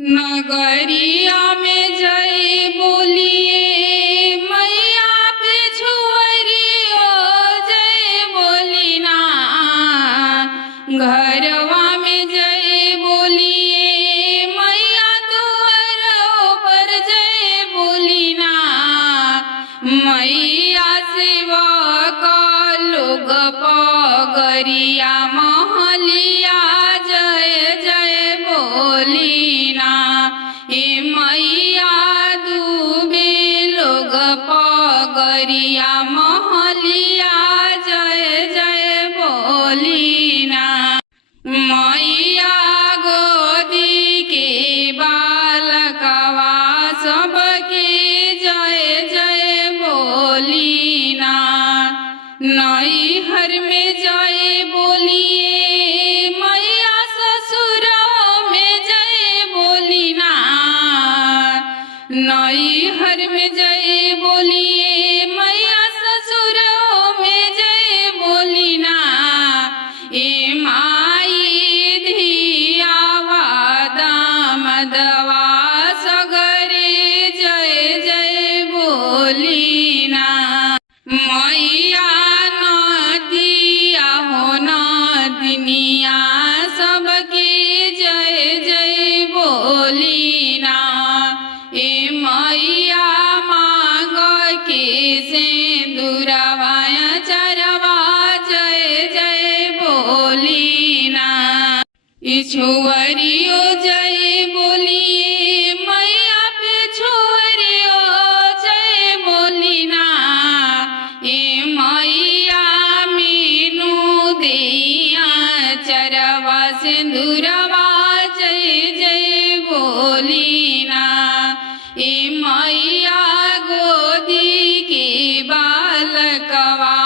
नगरिया में जय बोलिए मैया पिछुअरियो जय बोलिना। घरवा में जय बोलिए मैया दुआरों पर जय बोलिना। मैया सेवा का लोग पगरिया महलिया जय जय बोलिना। ए मैया दुबे लोग पगरिया महलिया जय जय बोलिना। मैया गोदी के बालकवा सबके जय जय बोलिना। नैहर में जय बोलिए मैया ससुरों में जय बोलिना। नैहर में जय बोलिए मैया ससुरों में जय बोलिना। ए माई धियावा दामदवा सगरे जय जय बोलिना। मैया नदिया हो नदिनिया सबके जय जय बोलिना। ए मैया मांग के सिंदूरवाया चरवा जय जय बोलिना। छुअरियो जय बोलिए मैया पिछुअरियो जय बोलिना। ए मैया मीनू दिया चरवा सिंदूरवा जय जय बोलिना। ए मैया गोदी के बालकवा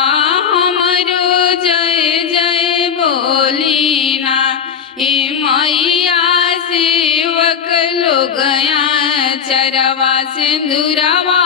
हमरो जय जय बोलिना। ए मैया सेवक लोग चरवा सिंदूरवा